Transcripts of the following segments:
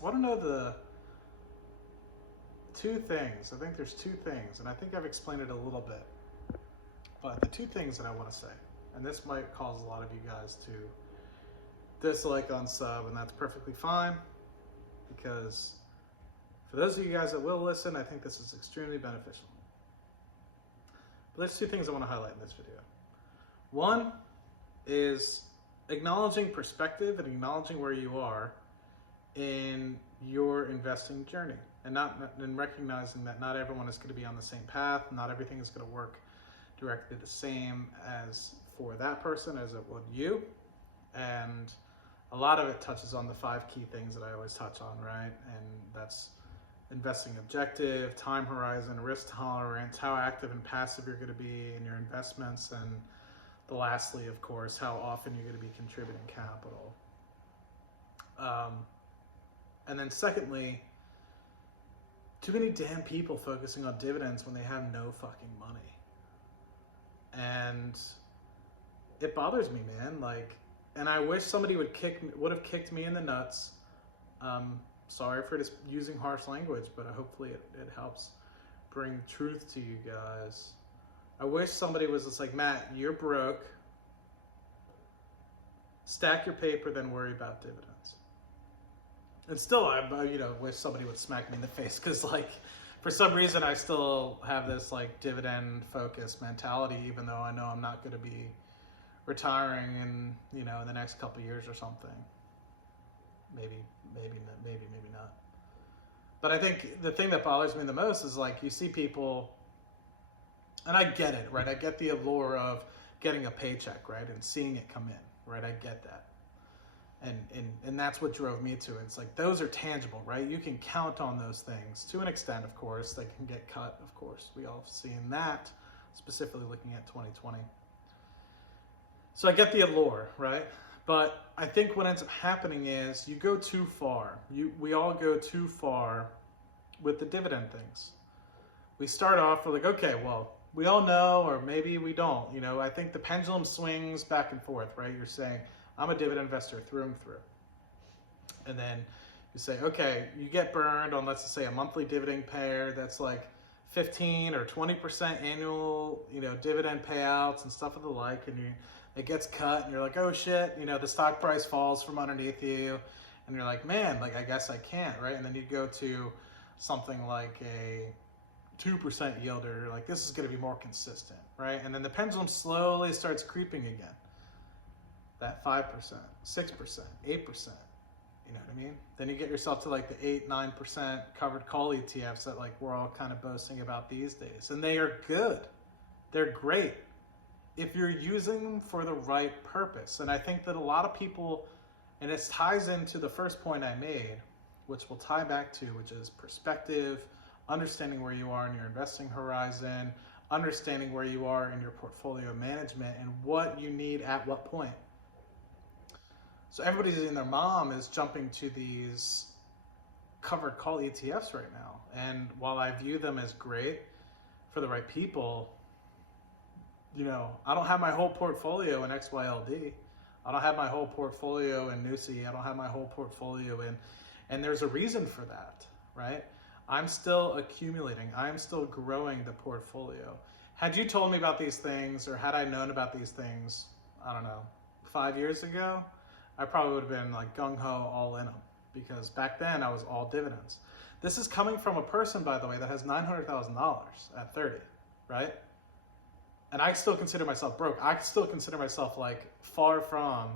I want to know the two things. I think there's two things, and I think I've explained it a little bit. But the two things that I want to say, and this might cause a lot of you guys to dislike, unsub, and that's perfectly fine, because for those of you guys that will listen, I think this is extremely beneficial. But there's two things I want to highlight in this video. One is acknowledging perspective and acknowledging where you are in your investing journey, and recognizing that not everyone is going to be on the same path. Not everything is going to work directly the same as for that person as it would you. And a lot of it touches on the 5 key things that I always touch on, right? And that's investing objective, time horizon, risk tolerance, how active and passive you're going to be in your investments, and lastly, of course, how often you're going to be contributing capital. And then secondly, too many damn people focusing on dividends when they have no fucking money. And it bothers me, man. Like, and I wish somebody would have kicked me in the nuts. Sorry for just using harsh language, but hopefully it helps bring truth to you guys. I wish somebody was just like, Matt, you're broke. Stack your paper, then worry about dividends. And still, I wish somebody would smack me in the face, because like, for some reason, I still have this like dividend focused mentality, even though I know I'm not going to be retiring in the next couple of years or something. Maybe not. But I think the thing that bothers me the most is like, you see people, and I get it, right? I get the allure of getting a paycheck, right? And seeing it come in, right? I get that. And that's what drove me to it. It's like, those are tangible, right? You can count on those things to an extent, of course. They can get cut, of course. We all have seen that, specifically looking at 2020. So I get the allure, right? But I think what ends up happening is you go too far. We all go too far with the dividend things. We start off, we're like, okay, well, we all know, or maybe we don't. I think the pendulum swings back and forth, right? You're saying, I'm a dividend investor through and through. And then you say, okay, you get burned on, let's just say, a monthly dividend payer that's like 15 or 20% annual, dividend payouts and stuff of the like, and it gets cut, and you're like, oh shit, the stock price falls from underneath you, and you're like, man, like, I guess I can't, right? And then you go to something like a 2% yielder, like, this is going to be more consistent, right? And then the pendulum slowly starts creeping again. That 5%, 6%, 8%, you know what I mean? Then you get yourself to like the 8, 9% covered call ETFs that like we're all kind of boasting about these days. And they are good. They're great if you're using them for the right purpose. And I think that a lot of people, and it ties into the first point I made, which we'll tie back to, which is perspective, understanding where you are in your investing horizon, understanding where you are in your portfolio management, and what you need at what point. So everybody and their mom is jumping to these covered call ETFs right now. And while I view them as great for the right people, I don't have my whole portfolio in XYLD. I don't have my whole portfolio in NUSI. I don't have my whole portfolio in, and there's a reason for that, right? I'm still accumulating. I'm still growing the portfolio. Had you told me about these things, or had I known about these things, I don't know, 5 years ago, I probably would have been like gung-ho all in them, because back then I was all dividends. This is coming from a person, by the way, that has $900,000 at 30, right? And I still consider myself broke. I still consider myself like far from,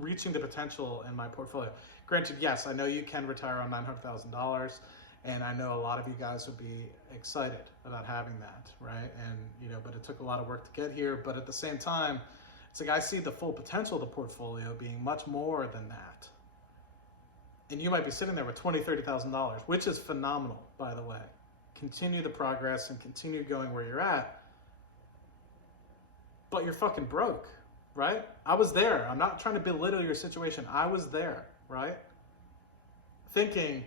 reaching the potential in my portfolio. Granted, yes, I know you can retire on $900,000, and I know a lot of you guys would be excited about having that, right? And, but it took a lot of work to get here. But at the same time, it's like I see the full potential of the portfolio being much more than that. And you might be sitting there with $20,000, $30,000, which is phenomenal, by the way. Continue the progress and continue going where you're at. But you're fucking broke, right? I was there. I'm not trying to belittle your situation. I was there, right? Thinking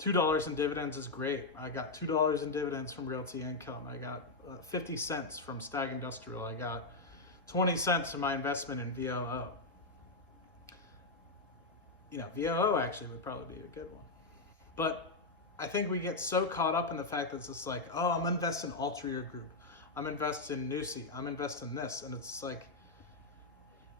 $2 in dividends is great. I got $2 in dividends from Realty Income. I got 50 cents from Stag Industrial. I got 20 cents in my investment in VOO. VOO actually would probably be a good one. But I think we get so caught up in the fact that it's just like, oh, I'm investing in Altria Group, I'm investing in Nusi, I'm investing in this, and it's like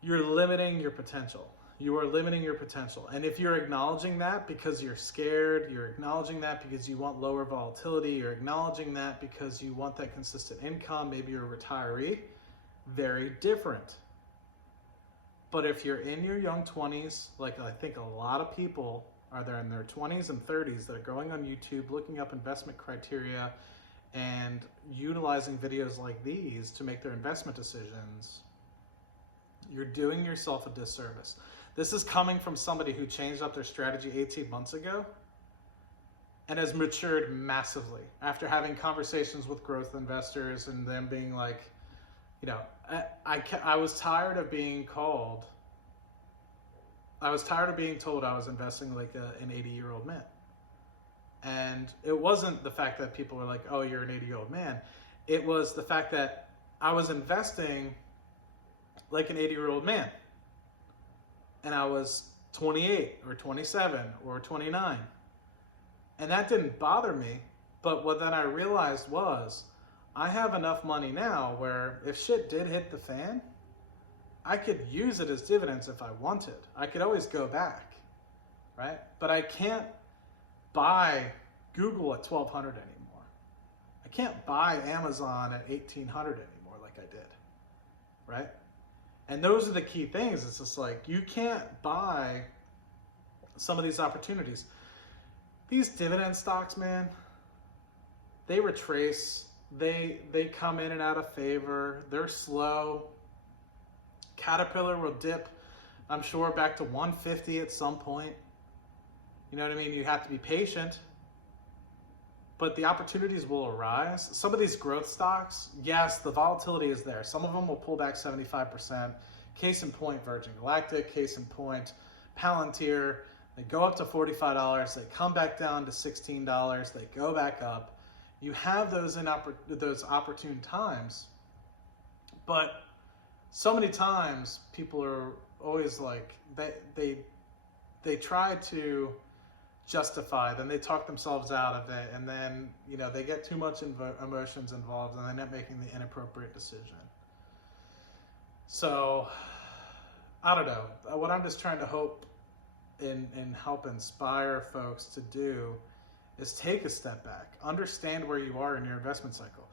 you're limiting your potential. You are limiting your potential. And if you're acknowledging that because you're scared, you're acknowledging that because you want lower volatility, you're acknowledging that because you want that consistent income, maybe you're a retiree, very different. But if you're in your young 20s, like I think a lot of people are there in their 20s and 30s that are going on YouTube, looking up investment criteria and utilizing videos like these to make their investment decisions, you're doing yourself a disservice. This is coming from somebody who changed up their strategy 18 months ago and has matured massively after having conversations with growth investors and them being like, I was tired of being called. I was tired of being told I was investing like an 80-year-old man. And it wasn't the fact that people were like, oh, you're an 80-year-old man. It was the fact that I was investing like an 80-year-old man. And I was 28 or 27 or 29. And that didn't bother me. But what then I realized was I have enough money now where if shit did hit the fan, I could use it as dividends if I wanted. I could always go back, right? But I can't buy Google at $1,200 anymore. I can't buy Amazon at $1,800 anymore like I did, right? And those are the key things. It's just like, you can't buy some of these opportunities. These dividend stocks, man, they retrace. They come in and out of favor. They're slow. Caterpillar will dip, I'm sure, back to 150 at some point. You know what I mean? You have to be patient. But the opportunities will arise. Some of these growth stocks, yes, the volatility is there. Some of them will pull back 75%. Case in point, Virgin Galactic. Case in point, Palantir. They go up to $45. They come back down to $16. They go back up. You have those those opportune times. But so many times people are always like, they try to justify, then they talk themselves out of it, and then they get too much emotions involved and they end up making the inappropriate decision. So I don't know, what I'm just trying to hope and help inspire folks to do is take a step back, understand where you are in your investment cycle.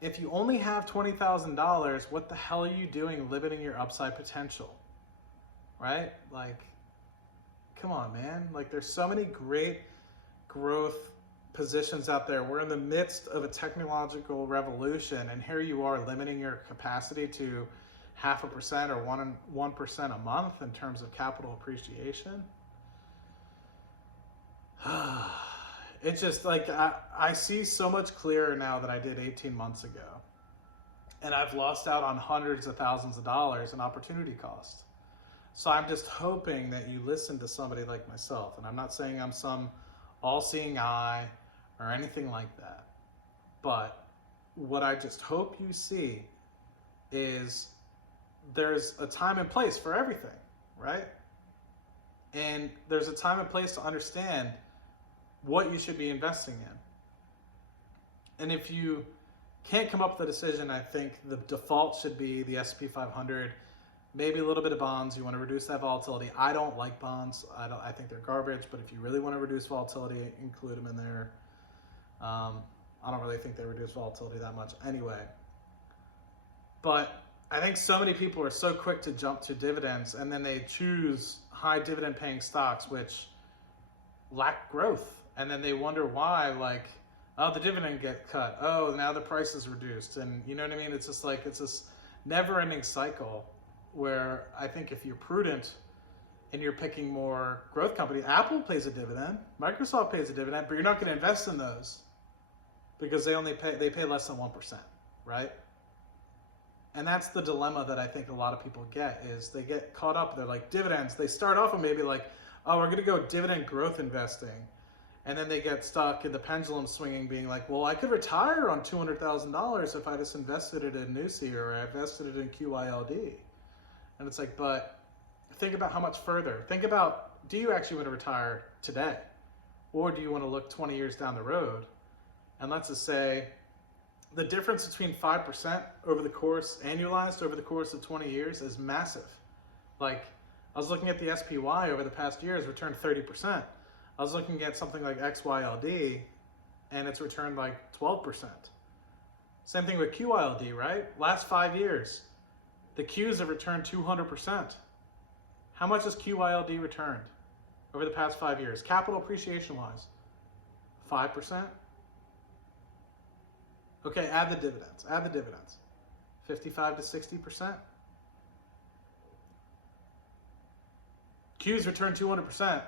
If you only have $20,000, what the hell are you doing limiting your upside potential, right? Like, come on, man. Like, there's so many great growth positions out there. We're in the midst of a technological revolution, and here you are limiting your capacity to 0.5% or 1% a month in terms of capital appreciation. It's just like, I see so much clearer now than I did 18 months ago. And I've lost out on hundreds of thousands of dollars in opportunity cost. So I'm just hoping that you listen to somebody like myself. And I'm not saying I'm some all-seeing eye or anything like that. But what I just hope you see is there's a time and place for everything, right? And there's a time and place to understand what you should be investing in. And if you can't come up with a decision, I think the default should be the S&P 500, maybe a little bit of bonds. You want to reduce that volatility. I don't like bonds. I think they're garbage, but if you really want to reduce volatility, include them in there. I don't really think they reduce volatility that much anyway. But I think so many people are so quick to jump to dividends, and then they choose high dividend paying stocks which lack growth. And then they wonder why, like, oh, the dividend get cut. Oh, now the price is reduced. And you know what I mean? It's just like, it's this never ending cycle where I think if you're prudent and you're picking more growth companies, Apple pays a dividend, Microsoft pays a dividend, but you're not going to invest in those because they pay less than 1%, right? And that's the dilemma that I think a lot of people get, is they get caught up. They're like, dividends. They start off with maybe like, oh, we're going to go dividend growth investing. And then they get stuck in the pendulum swinging, being like, well, I could retire on $200,000 if I just invested it in Nusi or I invested it in QYLD. And it's like, but think about how much further. Think about do you actually want to retire today? Or do you want to look 20 years down the road? And let's just say the difference between 5% over the course, annualized over the course of 20 years is massive. Like, I was looking at the SPY over the past years, returned 30%. I was looking at something like XYLD, and it's returned like 12%. Same thing with QYLD, right? Last 5 years, the Qs have returned 200%. How much has QYLD returned over the past 5 years? Capital appreciation wise, 5%. Okay, add the dividends, 55 to 60%. Qs returned 200%.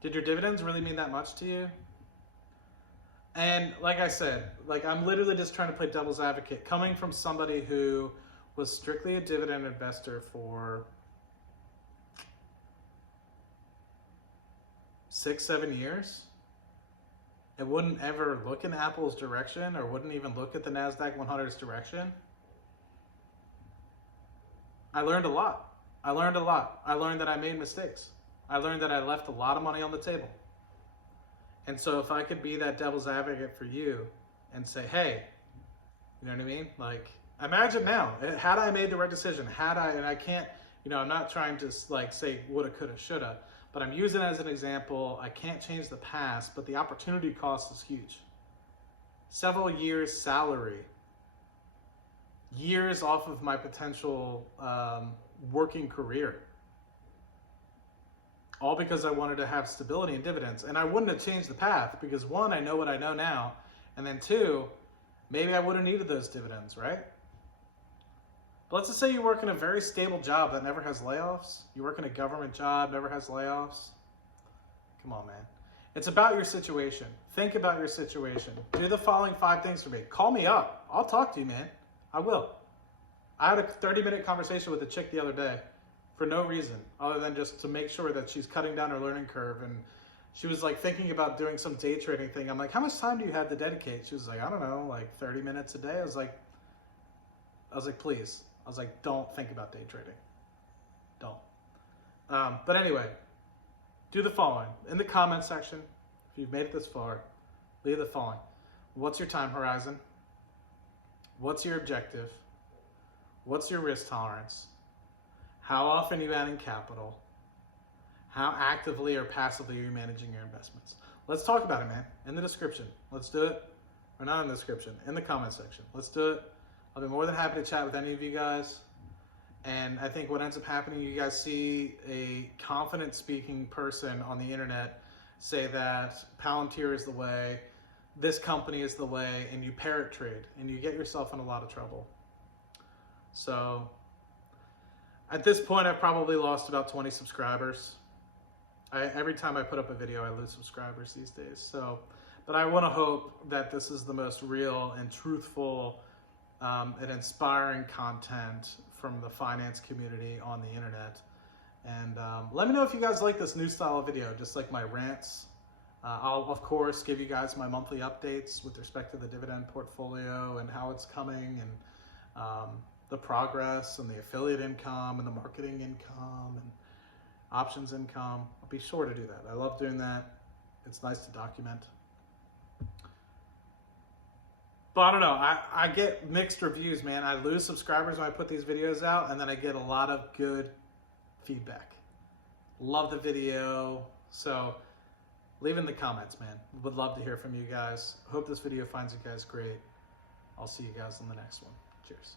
Did your dividends really mean that much to you? And like I said, like I'm literally just trying to play devil's advocate, coming from somebody who was strictly a dividend investor for 6-7 years and wouldn't ever look in Apple's direction or wouldn't even look at the NASDAQ 100's direction. I learned a lot. I learned that I made mistakes. I learned that I left a lot of money on the table. And so if I could be that devil's advocate for you and say, hey, you know what I mean? Like, imagine now, had I made the right decision, and I can't, I'm not trying to like say woulda, coulda, shoulda, but I'm using it as an example. I can't change the past, but the opportunity cost is huge. Several years salary, years off of my potential working career. All because I wanted to have stability and dividends. And I wouldn't have changed the path because one, I know what I know now. And then two, maybe I would have needed those dividends, right? But let's just say you work in a very stable job that never has layoffs. You work in a government job, never has layoffs. Come on, man. It's about your situation. Think about your situation. Do the following 5 things for me. Call me up. I'll talk to you, man. I will. I had a 30-minute conversation with a chick the other day. For no reason other than just to make sure that she's cutting down her learning curve. And she was like thinking about doing some day trading thing. I'm like, how much time do you have to dedicate? She was like, I don't know, like 30 minutes a day. I was like, please. I was like, don't think about day trading. Don't. But anyway, do the following. In the comment section, if you've made it this far, leave the following. What's your time horizon? What's your objective? What's your risk tolerance? How often are you adding capital? How actively or passively are you managing your investments? Let's talk about it, man. In the description. Let's do it. Or not in the description, in the comment section. Let's do it. I'll be more than happy to chat with any of you guys. And I think what ends up happening, you guys see a confident speaking person on the internet say that Palantir is the way, this company is the way, and you parrot trade, and you get yourself in a lot of trouble. So at this point, I've probably lost about 20 subscribers. Every time I put up a video, I lose subscribers these days. So, but I want to hope that this is the most real and truthful and inspiring content from the finance community on the internet. And let me know if you guys like this new style of video, just like my rants. I'll, of course, give you guys my monthly updates with respect to the dividend portfolio and how it's coming, and the progress and the affiliate income and the marketing income and options income. I'll be sure to do that. I love doing that. It's nice to document. But I don't know, I get mixed reviews, man. I lose subscribers when I put these videos out, and then I get a lot of good feedback. Love the video. So leave in the comments, man. Would love to hear from you guys. Hope this video finds you guys great. I'll see you guys in the next one. Cheers.